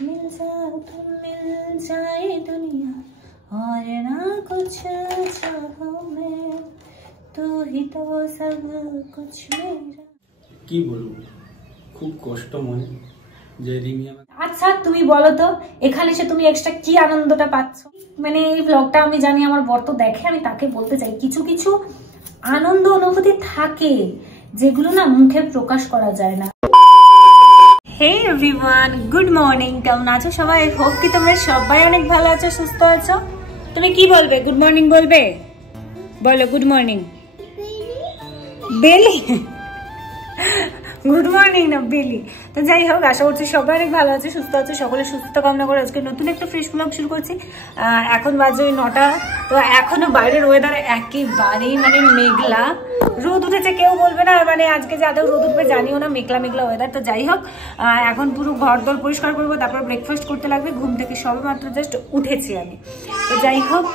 मिल जाओ तुम मिल जाए दुनिया और ना कुछ चाहो मैं तू ही तो सब कुछ मेरा। কি বলবো, খুব কষ্ট মনে যে রিমি আমার। আচ্ছা তুমি বলো তো এখানে এসে তুমি এক্সট্রা কি আনন্দটা পাচ্ছ? মানে এই ব্লগটা আমি জানি আমার বর তো দেখে, আমি তাকে বলতে চাই কিছু কিছু আনন্দ অনুভূতি থাকে যেগুলো না মুখে প্রকাশ করা যায় না। হে এভরিওয়ান, গুড মর্নিং, কেমন আছো সবাই? হোপ কি তোমরা সবাই অনেক ভালো আছো, সুস্থ আছো। তুমি কি বলবে? গুড মর্নিং বলবে? বলো গুড মর্নিং। বেলি গুড মর্নিং না বেলি। তো যাই হোক, আশা করছি সবাই অনেক ভালো আছে, সুস্থ আছে, সকলে সুস্থতা কামনা করে আজকে নতুন একটা ফ্রেশ ব্লগ শুরু করছি। এখন বাজে 9টা। তো এখনো বাইরের ওয়েদার একেবারেই মানে মেঘলা, রোদ উঠেছে কেউ বলবে না, মানে আজকে যে আদৌ রোদ উঠবে জানিও না, মেঘলা মেঘলা ওয়েদার। তো যাই হোক, এখন পুরো ঘর দর পরিষ্কার করবো, তারপর ব্রেকফাস্ট করতে লাগবে। ঘুম থেকে সবে মাত্র জাস্ট উঠেছি আমি। তো যাই হোক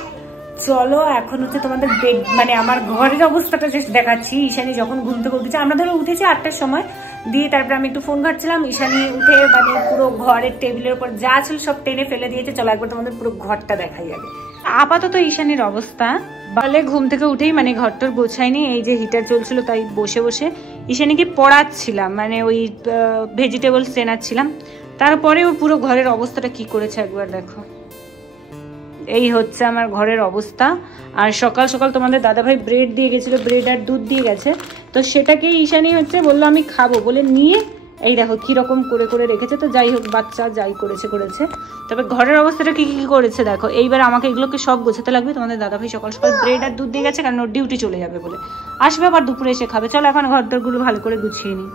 চলো, এখন হচ্ছে তোমাদের বেড মানে আমার ঘরের অবস্থাটা জাস্ট দেখাচ্ছি। ঈশানী যখন ঘুম থেকে উঠেছে, আমরা ধরো উঠেছি 8টার সময় দিয়ে, তারপরে আমি একটু ফোন ঘাটছিলাম, ঈশানী উঠে মানে পুরো ঘরের টেবিলের উপর যা ছিল সব টেনে ফেলে দিয়েছে। চলো একবার তোমাদের পুরো ঘরটা দেখাই যাবে। আপাতত ঈশানীর অবস্থা, বলে ঘুম থেকে উঠেই মানে ঘরটার গোছায়নি, এই যে হিটার চলছিল তাই বসে বসে ঈশানীকে পড়াচ্ছিলাম, মানে ওই ভেজিটেবল চেনাচ্ছিলাম। তারপরে ও পুরো ঘরের অবস্থাটা কি করেছে একবার দেখো। এই হচ্ছে আমার ঘরের অবস্থা। আর সকাল সকাল তোমাদের দাদাভাই ব্রেড দিয়ে গেছিল, ব্রেড আর দুধ দিয়ে গেছে, তো সেটাকেই ঈশানী হচ্ছে বললো আমি খাবো বলে নিয়ে এই দেখো কিরকম করে করে রেখেছে। তো যাই হোক, বাচ্চা যাই করেছে করেছে, তবে ঘরের অবস্থাটা কি কি করেছে দেখো। এইবার আমাকে এগুলোকে সব গোছাতে লাগবে। তোমাদের দাদাভাই সকাল সকাল ব্রেড আর দুধ দিয়ে গেছে, কারণ ওর ডিউটি চলে যাবে বলে, আসবে আবার দুপুরে এসে খাবে। চলো এখন ঘর দরগুলো ভালো করে গুছিয়ে নিই।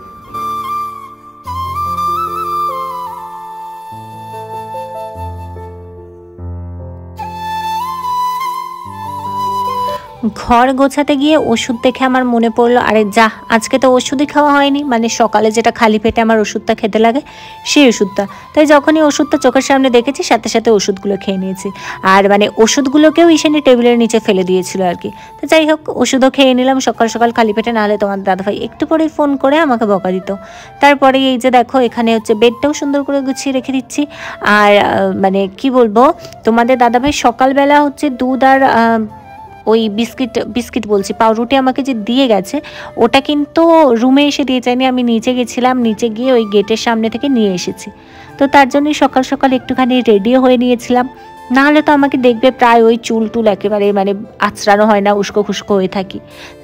ঘর গোছাতে গিয়ে ওষুধ দেখে আমার মনে পড়লো, আরে যা আজকে তো ওষুধই খাওয়া হয়নি, মানে সকালে যেটা খালি পেটে আমার ওষুধটা খেতে লাগে সেই ওষুধটা। তাই যখনই ওষুধটা চোখের সামনে দেখেছি সাথে সাথে ওষুধগুলো খেয়ে নিয়েছি। আর মানে ওষুধগুলোকেও ঈশানী টেবিলের নিচে ফেলে দিয়েছিল আর কি। তো যাই হোক, ওষুধও খেয়ে নিলাম সকাল সকাল খালি পেটে, নাহলে তোমার দাদাভাই একটু পরে ফোন করে আমাকে বকা দিত। তারপরে এই যে দেখো এখানে হচ্ছে বেডটাও সুন্দর করে গুছিয়ে রেখে দিচ্ছি। আর মানে কি বলবো, তোমাদের দাদাভাই সকালবেলা হচ্ছে দুধ আর ওই বিস্কিট বলছি পাউরুটি আমাকে যে দিয়ে গেছে, ওটা কিন্তু রুমে এসে দিয়ে যায়নি, আমি নিচে গেছিলাম, নিচে গিয়ে ওই গেটের সামনে থেকে নিয়ে এসেছি। তো তার জন্যই সকাল সকাল একটুখানি রেডিও হয়ে নিয়েছিলাম, নাহলে তো আমাকে দেখবে প্রায় ওই চুল টুল একেবারে মানে আঁচড়ানো হয় না, উস্কো খুস্কো হয়ে থাকি।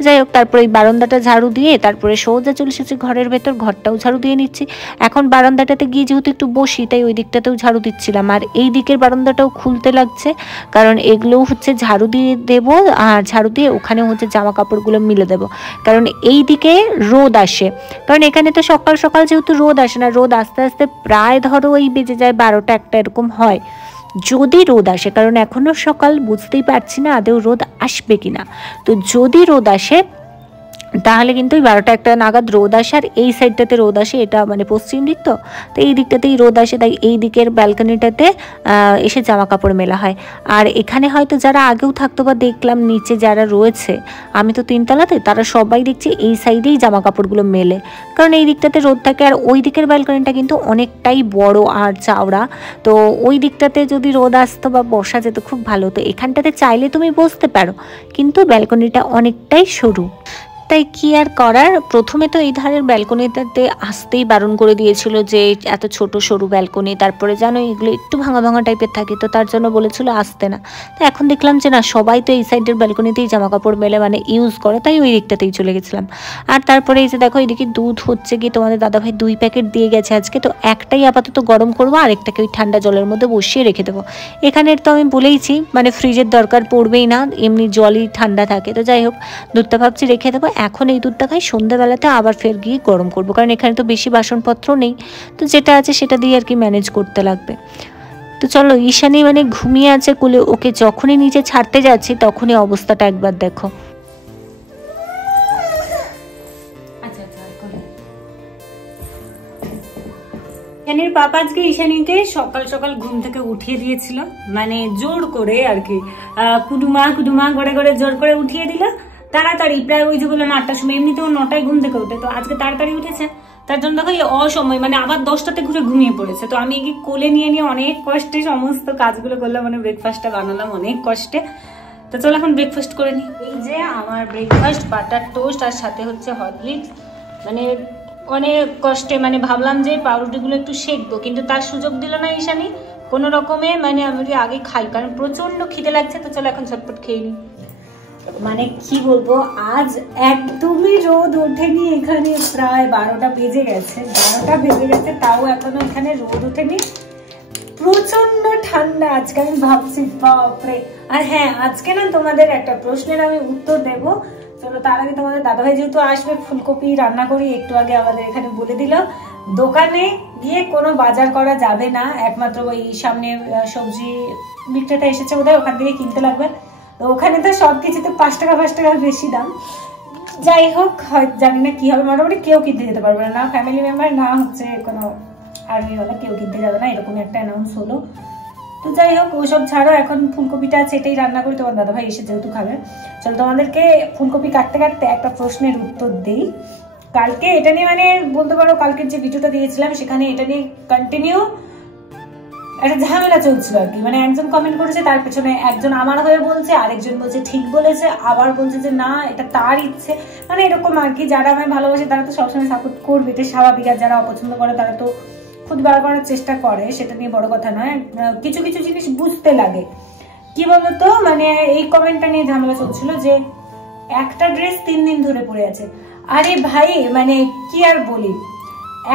যাই হোক, তারপরে ওই বারান্দাটা ঝাড়ু দিয়ে তারপরে সোজা চলে এসেছি ঘরের ভেতর, ঘরটাও ঝাড়ু দিয়ে নিচ্ছি। এখন বারান্দাটাতে গিয়ে যেহেতু একটু বসি, তাই ওই দিকটাতেও ঝাড়ু দিচ্ছিলাম। আর এই দিকের বারান্দাটাও খুলতে লাগছে, কারণ এগুলোও হচ্ছে ঝাড়ু দিয়ে দেবো, আর ঝাড়ু দিয়ে ওখানে হচ্ছে জামা কাপড়গুলো মিলে দেবো, কারণ এই দিকে রোদ আসে। কারণ এখানে তো সকাল সকাল যেহেতু রোদ আসে না, রোদ আস্তে আস্তে প্রায় ধরো ওই বেজে যায় 12টা 1টা এরকম হয় যদি রোদ আসে, কারণ এখনও সকাল, বুঝতেই পারছি না আদৌ রোদ আসবে কিনা। তো যদি রোদ আসে তাহলে কিন্তু ওই 12টা 1টা নাগাদ রোদ আসে। আর এই সাইডটাতে রোদ আসে, এটা মানে পশ্চিম দিক, তো এই দিকটাতেই রোদ আসে, তাই এই দিকের ব্যালকনিটাতে এসে জামা কাপড় মেলা হয়। আর এখানে হয়তো যারা আগেও থাকতো বা দেখলাম নিচে যারা রয়েছে, আমি তো 3তলাতে, তারা সবাই দেখছি এই সাইডেই জামা কাপড়গুলো মেলে, কারণ এই দিকটাতে রোদ থাকে। আর ওই দিকের ব্যালকনিটা কিন্তু অনেকটাই বড় আর চওড়া, তো ওই দিকটাতে যদি রোদ আসতো বা বসা যেত খুব ভালো হতো। এখানটাতে চাইলে তুমি বসতে পারো, কিন্তু ব্যালকনিটা অনেকটাই সরু, তাই কি আর করার। প্রথমে তো এই ধারের ব্যালকনিটাতে আসতেই বারণ করে দিয়েছিল যে এত ছোট সরু ব্যালকনি, তারপরে জানো এগুলো একটু ভাঙা ভাঙা টাইপের থাকে, তো তার জন্য বলেছিল আসতে না। তো এখন দেখলাম যে না, সবাই তো এই সাইডের ব্যালকনিতেই জামা কাপড় মেলে মানে ইউজ করে, তাই ওই দিকটাতেই চলে গেছিলাম। আর তারপরে এই যে দেখো এদিকে দুধ হচ্ছে কি, তোমাদের দাদাভাই 2 প্যাকেট দিয়ে গেছে আজকে, তো একটাই আপাতত গরম করবো, আরেকটাকে ওই ঠান্ডা জলের মধ্যে বসিয়ে রেখে দেবো। এখানের তো আমি বলেইছি মানে ফ্রিজের দরকার পড়বেই না, এমনি জলই ঠান্ডা থাকে। তো যাই হোক, দুধটা ভাবছি রেখে দেবো। এখন এই দুধটা খাই, সন্ধ্যাবেলাতে আবার ফের গিয়ে গরম করবো, কারণ এখানে তো বেশি বাসনপত্র নেই, তো যেটা আছে সেটা দিয়ে আর কি ম্যানেজ করতে লাগবে। তো চলো, ঈশানী মানে ঘুমিয়ে আছে কোলে, ওকে যখনই নিচে ছাড়তে যাচ্ছি তখনই অবস্থাটা একবার দেখো। ঈশানীর পাপা আজকে ঈশানীকে সকাল সকাল ঘুম থেকে উঠিয়ে দিয়েছিল, মানে জোর করে আর কি, কুডুমা কুডুমা করে করে জোর করে উঠিয়ে দিল। তাড়াতাড়ি, প্রায় ওই যে বললাম 8টার সময়, এমনিতেও 9টায় ঘুম থেকে ওঠে, তো আজকে তাড়াতাড়ি উঠেছে, তার জন্য দেখো এই অসময় মানে আবার 10টাতে ঘুরে ঘুমিয়ে পড়েছে। তো আমি একে কোলে নিয়ে অনেক কষ্টে সমস্ত কাজগুলো করলাম, মানে ব্রেকফাস্টটা বানালাম অনেক কষ্টে। তো চলো এখন ব্রেকফাস্ট করে নিই। এই যে আমার ব্রেকফাস্ট, বাটার টোস্ট আর সাথে হচ্ছে হরলিক্স। মানে অনেক কষ্টে মানে ভাবলাম যে পাউরুটিগুলো একটু সেঁকবো, কিন্তু তার সুযোগ দিল না ঈশানী কোনো রকমে। মানে আমি আগে খাই কারণ প্রচন্ড খিদে লাগছে। তো চলো এখন ঝটপট খেয়ে নিই। মানে কি বলবো, আজ একদমই রোদ ওঠেনি এখানে, প্রায় 12টা বেজে গেছে, তাও এখনো এখানে রোদ ওঠেনি, প্রচন্ড ঠান্ডা আজকে। আমি ভাবছি বাপরে। আর হ্যাঁ, আজকে না তোমাদের একটা প্রশ্নের আমি উত্তর দেব। চলো তার আগে তোমাদের দাদাভাই যেহেতু আসবে, ফুলকপি রান্না করি, একটু আগে আমাদের এখানে বলে দিল দোকানে গিয়ে কোনো বাজার করা যাবে না, একমাত্র ওই সামনে সবজি বিক্রেতা এসেছে বোধহয়, ওখান থেকে কিনতে লাগবে। তো ওখানে তো সবকিছুতে 5 টাকা বেশি দাম। যাই হোক, জানি না কি হবে, মোটামুটি কেউ কিনতে যেতে পারবে না, ফ্যামিলি মেম্বার না হচ্ছে কোনো আর্মিওয়ালা, কেউ কিনতে যাবে না, এরকম একটা অ্যানাউন্স হলো। তো যাই হোক, ওইসব ছাড়ো, এখন ফুলকপিটা আছে এটাই রান্না করি, তোমার দাদাভাই এসে যেহেতু খাবে। চলো তোমাদেরকে ফুলকপি কাটতে কাটতে একটা প্রশ্নের উত্তর দিই। কালকে এটা নিয়ে মানে বলতে পারো, কালকের যে ভিডিওটা দিয়েছিলাম সেখানে এটা নিয়ে কন্টিনিউ একটা ঝামেলা চলছিল আর কি। মানে একজন কমেন্ট করেছে, তার পেছনে একজন আমার হয়ে বলছে, আরেকজন বলছে ঠিক বলেছে, আবার বলছে যে না এটা তার ইচ্ছে, মানে এরকম আর কি। যারা আমি ভালোবাসি তারা তো সবসময় সাপোর্ট করবে, এটা স্বাভাবিক। আর যারা অপছন্দ করে তারা তো খুদ বার করার চেষ্টা করে, সেটা নিয়ে বড় কথা নয়। কিছু কিছু জিনিস বুঝতে লাগে, কি বলতো, মানে এই কমেন্টটা নিয়ে ঝামেলা চলছিল যে একটা ড্রেস 3 দিন ধরে পরে আছে। আরে ভাই, মানে কি আর বলি,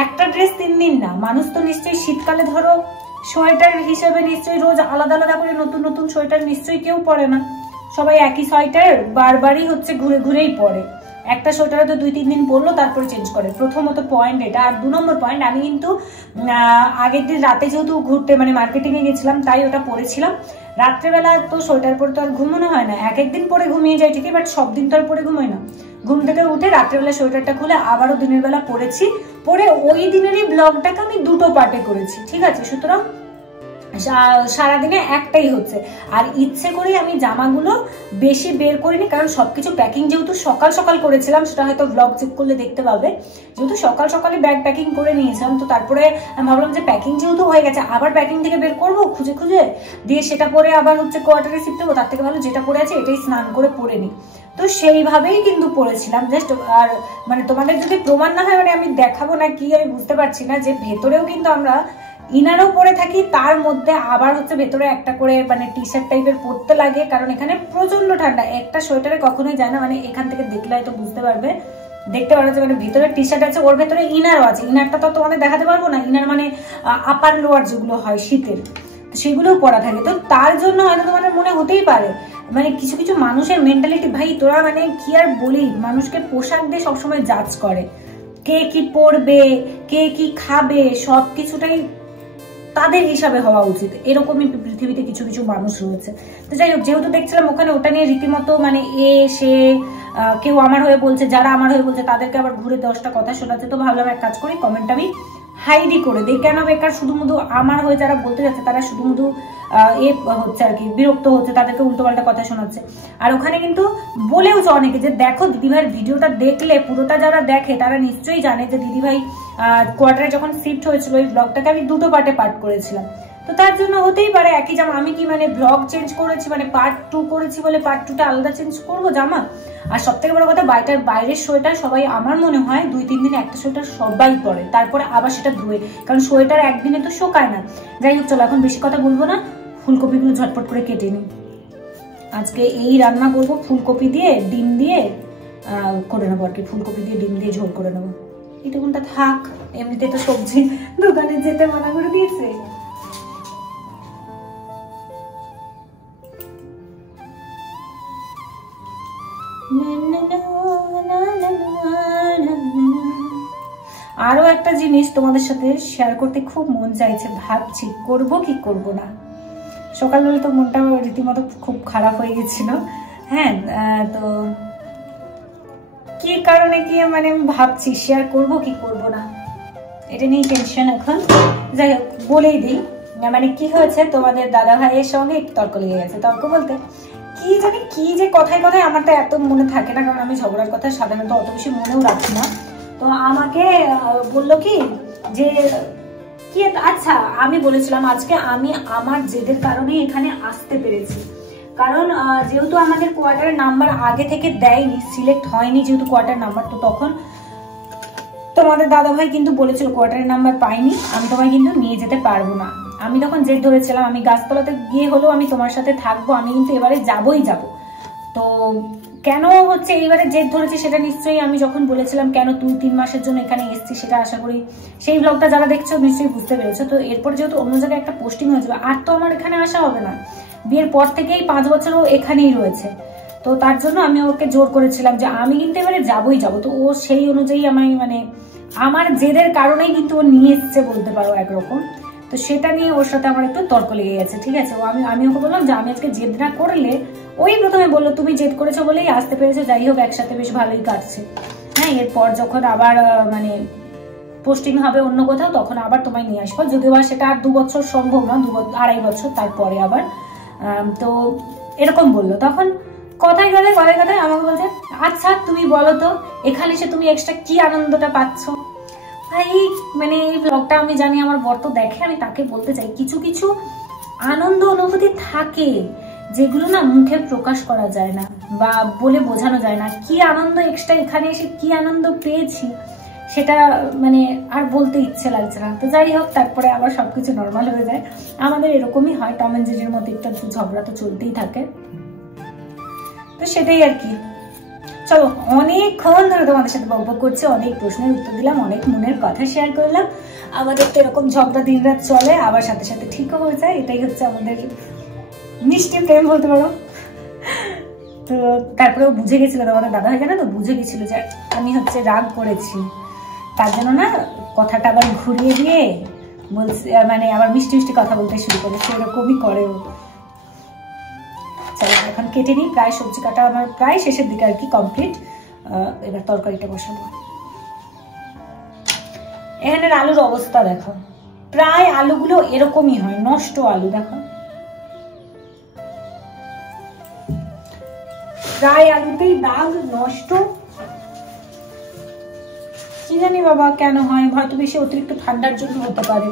একটা ড্রেস 3 দিন না, মানুষ তো নিশ্চয়ই শীতকালে ধরো সোয়েটার হিসেবে নিশ্চয়ই রোজ আলাদা আলাদা করে নতুন নতুন সোয়েটার নিশ্চয়ই কেউ পরে না, সবাই একই সোয়েটার বারবারই হচ্ছে ঘুরে ঘুরেই পরে। একটা সোয়েটারে তো 2-3 দিন পরলো, তারপরে চেঞ্জ করে। প্রথমত পয়েন্ট এটা। আর 2 নম্বর পয়েন্ট, আমি কিন্তু আগের দিন রাতে যেহেতু ঘুরতে মানে মার্কেটিং এ গেছিলাম, তাই ওটা পরেছিলাম। রাত্রেবেলা তো সোয়েটার পরে তো আর ঘুমানো হয় না, এক একদিন পরে ঘুমিয়ে যায় ঠিকই, বাট সব দিন তো আর পরে ঘুমাই না। ঘুম থেকে উঠে রাত্রেবেলা সোয়েটারটা খুলে আবারও দিনের বেলা পরেছি, পরে ওই দিনেরই ব্লগটাকে আমি 2টো পার্টে করেছি, ঠিক আছে। সুতরাং সারাদিনে একটাই হচ্ছে। আর ইচ্ছে করে আমি জামাগুলো বেশি বের করিনি, কারণ সবকিছু প্যাকিং যেহেতু সকাল সকাল করেছিলাম, সেটা হয়তো ব্লগ চেক করলে দেখতে পাবে, যেহেতু সকাল সকালে ব্যাগ প্যাকিং করে নিয়েছিলাম। তো তারপরে আমি ভাবলাম যে প্যাকিং যেহেতু হয়ে গেছে, আবার প্যাকিং থেকে বের করবো খুঁজে খুঁজে, দিয়ে সেটা পরে আবার হচ্ছে কোয়ার্টারে শিফট হবো, তার থেকে ভালো যেটা পরে আছে এটাই স্নান করে পরে নিই। তো সেইভাবেই কিন্তু পড়েছিলাম জাস্ট। আর মানে তোমাদের যদি প্রমাণ না হয়, মানে আমি দেখাবো না কি, আমি বুঝতে পারছি না, যে ভেতরেও কিন্তু আমরা ইনারও পরে থাকি, তার মধ্যে আবার হচ্ছে ভেতরে একটা করে মানে টি শার্ট টাইপের পরতে লাগে, কারণ এখানে প্রচন্ড ঠান্ডা। একটা সোয়েটারে কখনোই যায় না, মানে এখান থেকে দেখলে হয়তো বুঝতে পারবে, দেখতে পারো যে মানে ভিতরে টি শার্ট আছে, ওর ভেতরে ইনারও আছে। ইনারটা তো তোমাদের দেখাতে পারবো না, ইনার মানে আপার লোয়ার যেগুলো হয় শীতের, সেগুলোও পরা থাকে। তো তার জন্য হয়তো তোমাদের মনে হতেই পারে, মানে কিছু কিছু মানুষের মেন্টালিটি ভাই, তোরা মানে কি আর বলি, মানুষকে পোশাক দিয়ে সবসময় জাজ করে, কে কি পরবে, কে কি খাবে, সবকিছুটাই তাদের হিসাবে হওয়া উচিত, এরকমই পৃথিবীতে কিছু কিছু মানুষ রয়েছে। তো যাই হোক, যেহেতু দেখছিলাম ওখানে ওটা নিয়ে রীতিমতো মানে সে কেউ আমার হয়ে বলছে, যারা আমার হয়ে বলছে তাদেরকে আবার ঘুরে 10টা কথা শোনাচ্ছে। তো ভাবলাম এক কাজ করি, কমেন্ট আমি হাইডই করে দিই, কেন বেকার শুধু মুধু আমার হয়ে যারা বলতে যাচ্ছে তারা শুধু মুধু হচ্ছে আর কি, বিরক্ত হচ্ছে, তাদেরকে উল্টো পাল্টা কথা শোনাচ্ছে। আর ওখানে কিন্তু বলেওছে অনেকে যে দেখো দিদিভাইয়ের ভিডিওটা দেখলে, পুরোটা যারা দেখে তারা নিশ্চয়ই জানে যে দিদিভাই কোয়ার্টারে যখন শিফট হয়েছিল ওই ব্লগটাকে আমি 2টো পার্টে পার্ট করেছিলাম। তো তার জন্য হতেই পারে একই জামা, আমি কি মানে ব্লগ চেঞ্জ করেছি, মানে পার্ট 2 করেছি বলে পার্ট 2টা আলাদা চেঞ্জ করবো জামা। আর সব থেকে বড় কথা, বাইরের সোয়েটার সবাই আমার মনে হয় 2-3 দিনে একটা সোয়েটার সবাই পরে, তারপরে আবার সেটা ধুয়ে, কারণ সোয়েটার একদিনে তো শোকায় না। যাই হোক, চলো এখন বেশি কথা বলবো না, ফুলকপিগুলো ঝটপট করে কেটে নিই। আজকে এই রান্না করবো ফুলকপি দিয়ে ডিম দিয়ে করে নেবো আর কি, ফুলকপি দিয়ে ডিম দিয়ে ঝোল করে নেবো। এইটুকুনটা থাক, এমনিতে তো সবজি দোকানে যেতে মানা করে দিয়েছে। আরো একটা জিনিস তোমাদের সাথে শেয়ার করতে খুব মন চাইছে, ভাবছি করবো কি করব না। সকালবেলা তো মনটা রীতিমতো খুব খারাপ হয়ে গেছিল, হ্যাঁ, তো কি কারণে কি মানে আমি ভাবছি শেয়ার করবো কি করব না, এটা নিয়ে টেনশন এখন। যাই হোক, বলেই দিই, মানে কি হয়েছে, তোমাদের দাদা ভাইয়ের সঙ্গে একটু তর্ক লেগে গেছে। তর্ক বলতে কি জানি কি যে কথায় কথায় আমার তো এত মনে থাকে না, কারণ আমি ঝগড়ার কথা সাধারণত অত বেশি মনেও রাখি না। তো আমাকে বললো কি যে কি, আচ্ছা আমি বলেছিলাম আজকে আমি আমার জেদের কারণে এখানে আসতে পেরেছি, কারণ যেহেতু আমাদের কোয়ার্টারের নাম্বার আগে থেকে দেয়নি, সিলেক্ট হয়নি যেহেতু কোয়ার্টার নাম্বার, তো তখন তোমাদের দাদাভাই কিন্তু বলেছিল কোয়ার্টারের নাম্বার পাইনি, আমি তোমায় কিন্তু নিয়ে যেতে পারবো না। আমি তখন জেদ ধরেছিলাম আমি গাছতলাতে গিয়ে হলেও আমি তোমার সাথে থাকবো, আমি কিন্তু এবারে যাবই যাব। তো কেন হচ্ছে এইবারে জেদ ধরেছি সেটা নিশ্চয়ই আমি যখন বলেছিলাম কেন 2-3 মাসের জন্য এখানে এসেছি, সেটা আশা করি সেই ব্লগটা যারা দেখছো নিশ্চয়ই বুঝতে পেরেছো। তো এরপর যেহেতু অন্য জায়গায় একটা পোস্টিং হয়ে যাবে, আর তো আমার এখানে আসা হবে না, বিয়ের পর থেকেই 5 বছর ও এখানেই রয়েছে, তো তার জন্য আমি ওকে জোর করেছিলাম যে আমি কিন্তু এবারে যাবই যাব। তো ও সেই অনুযায়ী আমায় মানে আমার জেদের কারণেই কিন্তু ও নিয়ে এসছে বলতে পারো একরকম। তো সেটা নিয়ে ওর সাথে আমার একটু তর্ক লেগে গেছে, ঠিক আছে। আমি ওকে বললাম যে আমি আজকে জেদ না করলে, ওই প্রথমে বললো তুমি জেদ করেছো বলেই আসতে পেরেছো, যাই হোক একসাথে বেশ ভালোই কাটছে। হ্যাঁ, এরপর যখন আবার মানে পোস্টিং হবে অন্য কোথাও তখন আবার তোমায় নিয়ে আসবো, যদিও সেটা আর 2 বছর সম্ভব না, 2-2.5 বছর তারপরে আবার। তো এরকম বললো, তখন কথায় কথায় আমাকে বলছে আচ্ছা তুমি বলো তো এখানে এসে তুমি এক্সট্রা কি আনন্দটা পাচ্ছ। ভাই মানে এই ব্লগটা আমি জানি আমার বর তো দেখে, আমি তাকে বলতে চাই কিছু কিছু আনন্দ অনুভূতি থাকে যেগুলো না মুখে প্রকাশ করা যায় না বা বলে বোঝানো যায় না। কি আনন্দ এক্সট্রা এখানে এসে কি আনন্দ পেয়েছি সেটা মানে আর বলতে ইচ্ছে লাগছে না। তো যাই হোক, তারপরে আবার সবকিছু নর্মাল হয়ে যায়। আমাদের এরকমই হয়, টম এন্ড জেরির মতো একটু ঝগড়া তো চলতেই থাকে। তো সেটাই আর কি। চলো, অনেকক্ষণ ধরে তোমাদের সাথে বকবক করছি, অনেক প্রশ্নের উত্তর দিলাম, অনেক মনের কথা শেয়ার করলাম। আমাদের তো এরকম ঝগড়া দিন রাত চলে, আবার সাথে সাথে ঠিকও হয়ে যায়, এটাই হচ্ছে আমাদের মিষ্টি প্রেম বলতে পারো। তো তারপরেও বুঝে গেছিল তোমাদের দাদা হয় জানো তো, বুঝে গেছিল যে আমি হচ্ছে রাগ করেছি, তার জন্য না কথাটা আবার ঘুরিয়ে দিয়ে বলছে, মানে আবার মিষ্টি মিষ্টি কথা বলতে শুরু করেছে, এরকমই করে ও। চলো এখন কেটে নিই, প্রায় সবজি কাটা আমার প্রায় শেষের দিকে আর কি কমপ্লিট। এবার তরকারিটা বসাবো। এখানের আলুর অবস্থা দেখো, প্রায় আলুগুলো এরকমই হয়, নষ্ট আলু দেখো, প্রায় আলুতেই দাগ নষ্ট। কি জানি বাবা কেন হয়, হয়তো বেশি অতিরিক্ত ঠান্ডার জন্য হতে পারে।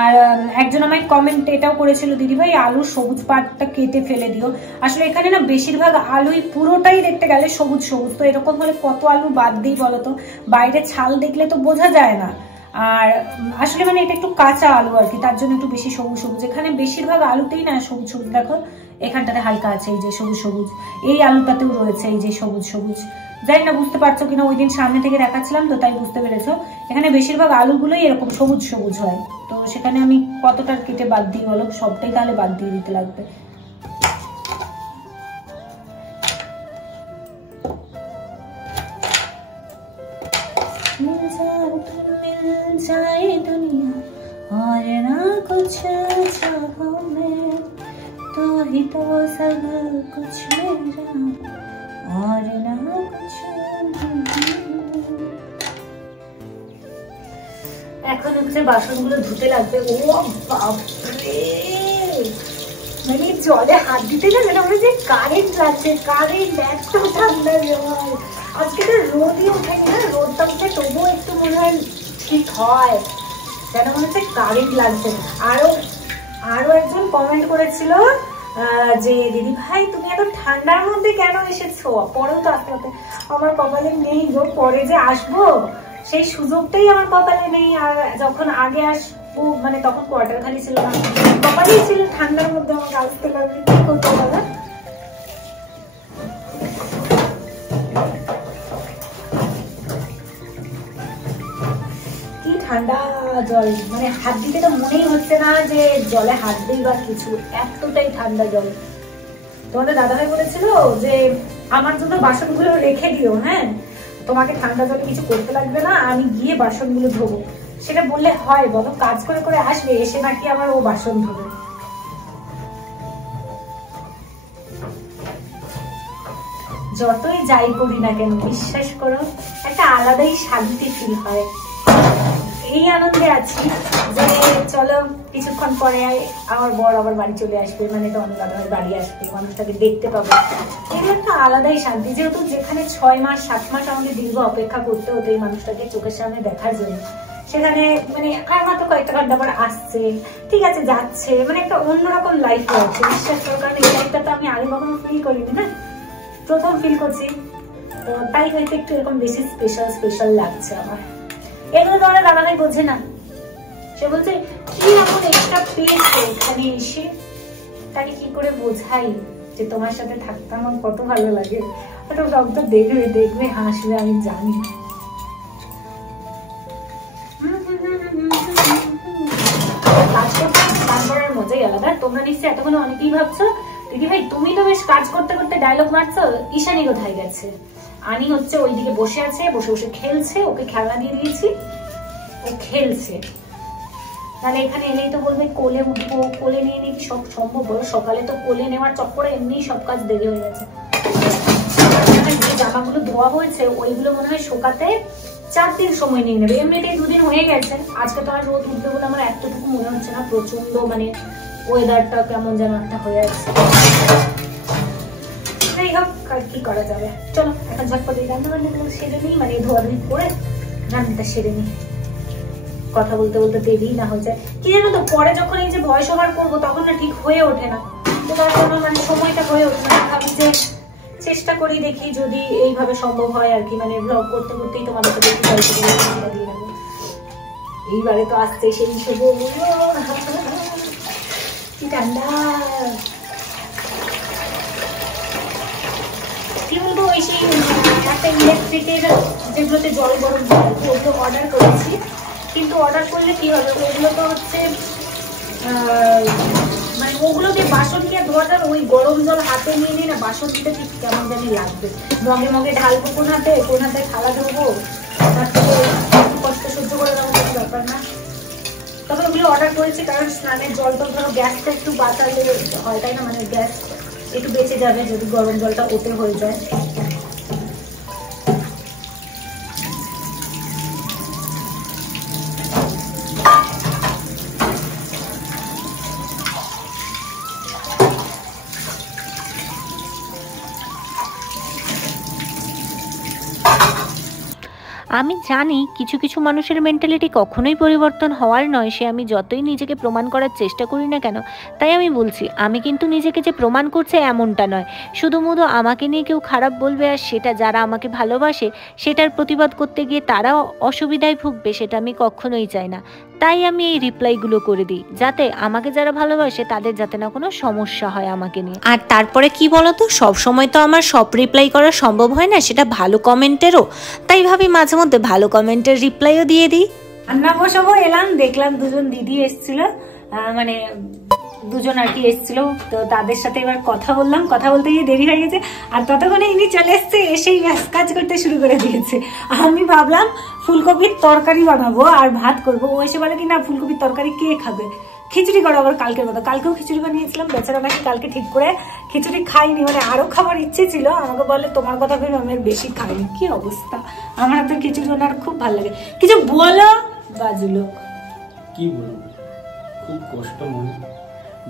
আর একজন আমায় কমেন্ট এটাও করেছিল, দিদি ভাই আলুর সবুজ পাটটা কেটে ফেলে দিও। আসলে এখানে না বেশিরভাগ আলুই পুরোটাই দেখতে গেলে সবুজ সবুজ, তো এরকম হলে কত আলু বাদ দিই বলতো, বাইরে ছাল দেখলে তো বোঝা যায় না। আর আসলে মানে এটা একটু কাঁচা আলু আর কি, তার জন্য একটু বেশি সবুজ সবুজ। এখানে বেশিরভাগ আলুতেই না সবুজ সবুজ, দেখো এখানটাতে হালকা আছে এই যে সবুজ সবুজ, এই আলুটাতেও রয়েছে এই যে সবুজ সবুজ। জানি না বুঝতে পারছো কিনা, ওই দিন সামনে থেকে দেখাচ্ছিলাম তো তাই বুঝতে পেরেছো। এখানে বেশিরভাগ আলুগুলোই এরকম সবুজ সবুজ হয়, তো সেখানে আমি কতটা কেটে বাদ দিই বলো, সবটাই তাহলে বাদ দিয়ে দিতে লাগবে। और ना कुछ चाहो मैं तो ही तो सब कुछ मेरा और ना कुछ। এখন হচ্ছে বাসনগুলো ধুতে লাগবে। ও বাপরে, মানে জলে হাত দিতে না যেন মনে যে কারেন্ট লাগছে, কারেন্ট এত ঠান্ডা জল। আজকে তো রোদই ওঠেনি না, রোদটা উঠে তবুও একটু মনে হয় ঠিক হয়, যেন মনে হচ্ছে কারেন্ট লাগছে। আরো একজন কমেন্ট করেছিল যে দিদি ভাই তুমি এত ঠান্ডার মধ্যে কেন এসেছো, পরেও তো আসতে হতে। আমার কপালে নেই গো, পরে যে আসবো সেই সুযোগটাই আমার কপালে নেই। আর যখন আগে আসবো মানে তখন কোয়ার্টার খালি ছিল না, কপালেই ছিল ঠান্ডার মধ্যে আমাকে আসতে পারবে, কি করতে পারবে। কি ঠান্ডা জল, মানে হাত দিতে তো মনেই হচ্ছে না যে জলে হাত দিই বা কিছু, এতটাই ঠান্ডা জল। তোমাদের দাদাভাই বলেছিল যে আমার জন্য বাসনগুলো রেখে দিও, হ্যাঁ তোমাকে ঠান্ডা জলে কিছু করতে লাগবে না, আমি গিয়ে বাসনগুলো ধোবো। সেটা বললে হয় বলো, কাজ করে করে আসবে, এসে নাকি আবার ও বাসন ধোবে। যতই যাই করি না কেন বিশ্বাস করো একটা আলাদাই শান্তি ফিল হয়। এই আনন্দে আছি যে চলো কিছুক্ষণ পরে আমার বর আবার বাড়ি চলে আসবে, মানে তো অনেক দাদার বাড়ি আসবে, মানুষটাকে দেখতে পাবো, এগুলো একটা আলাদাই শান্তি। যেহেতু যেখানে 6 মাস 7 মাস আমাদের দীর্ঘ অপেক্ষা করতে হতো এই মানুষটাকে চোখের সামনে দেখার জন্য, সেখানে মানে আর মাত্র কয়েকটা ঘন্টা পর আসছে, ঠিক আছে যাচ্ছে, মানে একটা অন্যরকম লাইফ রয়েছে। বিশ্বাস করো, কারণ এই লাইফটা তো আমি আগে কখনো ফিল করিনি না, প্রথম ফিল করছি, তো তাই হয়তো একটু এরকম বেশি স্পেশাল লাগছে আমার। এগুলো তো আমার দাদাভাই বোঝে না, সে বলছে কি এমন একটা পেয়েছে এখানে এসে, তাকে কি করে বোঝাই যে তোমার সাথে থাকতে আমার কত ভালো লাগে। ওটা সবটা দেখবে হাসবে, আমি জানি। কাজ করতে কাজ করার মজাই আলাদা। তোমরা নিশ্চয়ই এতক্ষণ অনেকেই ভাবছো দিদি ভাই তুমি তো বেশ কাজ করতে করতে ডায়লগ মারছো, ঈশানী কোথায় গেছে? আনি হচ্ছে ওইদিকে বসে আছে, বসে বসে খেলছে, ওকে খেলনা দিয়ে দিয়েছি, ও খেলছে। তাহলে এখানে এলেই তো বলবে কোলে উঠবো, কোলে নিয়ে নিয়ে কি সব সম্ভব? বলো, সকালে তো কোলে নেওয়ার চক্করে এমনি সব কাজ দেরি হয়ে গেছে। যে জামাগুলো ধোয়া হয়েছে ওইগুলো মনে হয় শোকাতে 4 দিন সময় নিয়ে নেবে, এমনিতেই 2 দিন হয়ে গেছে। আজকে তো আর রোদ উঠবে বলে আমার এতটুকু মনে হচ্ছে না, প্রচন্ড মানে ওয়েদারটা কেমন যেন একটা হয়ে আছে। যাই হোক, আর কি করা যাবে, চলো এখন ঝটপট রান্না বান্নাগুলো সেরে নিই, মানে ধোয়াধুয়ি করে রান্নাটা সেরে নিই। কথা বলতে বলতে দেরি না হয়ে যায়, কি জানো তো পরে যখন এই যে ভয়েস ওভার করবো তখন না ঠিক হয়ে ওঠে না, তো তার জন্য মানে সময়টা হয়ে ওঠে না। ভাবি যে চেষ্টা করি, দেখি যদি এইভাবে সম্ভব হয় আর কি, মানে ব্লগ করতে করতেই তোমাদেরকে দেখি দিয়ে নেবো। এইবারে তো আসছে সেই শুভ, কি ঠান্ডা, কি বলবো, ওই সেই একটা ইলেকট্রিকের যেগুলোতে জল গরম হয় ওগুলো অর্ডার করেছি, কিন্তু অর্ডার করলে কি হবে, ওগুলো তো হচ্ছে মানে ওগুলো দিয়ে বাসন দিয়ে ধোয়াটার ওই গরম জল হাতে নিয়ে নিয়ে না বাসন দিতে ঠিক কেমন জানি লাগবে, মগে মগে ঢালবো কোন হাতে থালা ধরবো, তার থেকে একটু কষ্ট সহ্য করে দেওয়া কোনো ব্যাপার না। তবে ওগুলো অর্ডার করেছি কারণ স্নানের জল তো ধরো গ্যাসটা একটু বাঁচালে হয়, তাই না, মানে গ্যাস একটু বেঁচে যাবে যদি গরম জলটা ওতে হয়ে যায়। আমি জানি কিছু কিছু মানুষের মেন্টালিটি কখনোই পরিবর্তন হওয়ার নয়, সে আমি যতই নিজেকে প্রমাণ করার চেষ্টা করি না কেন। তাই আমি বলছি, আমি কিন্তু নিজেকে যে প্রমাণ করছে এমনটা নয়, শুধুমুধু আমাকে নিয়ে কেউ খারাপ বলবে আর সেটা যারা আমাকে ভালোবাসে সেটার প্রতিবাদ করতে গিয়ে তারাও অসুবিধায় ভুগবে, সেটা আমি কখনোই চাই না। তাই আমি এই রিপ্লাইগুলো করে দিই, যাতে আমাকে যারা ভালোবাসে তাদের যাতে না কোনো সমস্যা হয় আমাকে নিয়ে। আর তারপরে কি বলতো, সবসময় তো আমার সব রিপ্লাই করা সম্ভব হয় না, সেটা ভালো কমেন্টেরও, তাই ভাবি মাঝে মধ্যে ভালো কমেন্টের রিপ্লাইও দিয়ে দিই। রান্না বসাবো এলাম, দেখলাম দুজন দিদি এসেছিল, মানে দুজন আর কি এসেছিল, তো তাদের সাথে এবার কথা বললাম, কথা বলতে গিয়ে দেরি হয়ে গেছে, আর ততক্ষণে ইনি চলে এসছে, এসেই কাজ করতে শুরু করে দিয়েছে। আমি ভাবলাম ফুলকপির তরকারি বানাবো আর ভাত করবো, ও এসে বলে কি না ফুলকপির তরকারি কে খাবে, খিচুড়ি করো আবার কালকের মতো। কালকেও খিচুড়ি বানিয়েছিলাম, বেচারা নাকি কালকে ঠিক করে খিচুড়ি খাইনি, মানে আরো খাবার ইচ্ছে ছিল, আমাকে বলে তোমার কথা ভেবে আমি আর বেশি খাইনি। কি অবস্থা, আমার তো খিচুড়ি বানার খুব ভালো লাগে। কিছু বলো বাজলো, কি বলবো, খুব কষ্ট মনে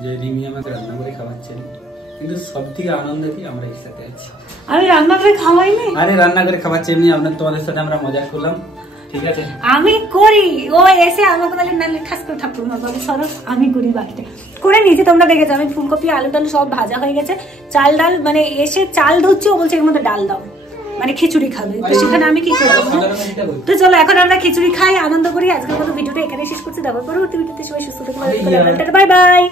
যে রিমি আমাকে রান্না করে খাওয়াচ্ছেন, কিন্তু সব থেকে আনন্দ কি আমরা একসাথে আছি। আমি রান্না করে খাওয়াইনি, আরে রান্না করে খাওয়াচ্ছি এমনি, তোমাদের সাথে আমরা মজা করলাম, ঠিক আছে। আমি করি, ও এসে আমাকে বলে নালে খাস করে ঠাকুর মা বলে সরস, আমি করি বাড়িতে করে নিয়েছি, তোমরা দেখেছো। আমি ফুলকপি আলু টালু সব ভাজা হয়ে গেছে, চাল ডাল মানে এসে চাল ধুচ্ছে, ও বলছে এর মধ্যে ডাল দাও, মানে খিচুড়ি খাবে, তো সেখানে আমি কি করবো। তো চলো এখন আমরা খিচুড়ি খাই, আনন্দ করি। আজকের মতো ভিডিওটা এখানে শেষ করছি, দেখা পরবর্তী ভিডিওতে সবাই সুস্থ থাকবে, বাই বাই।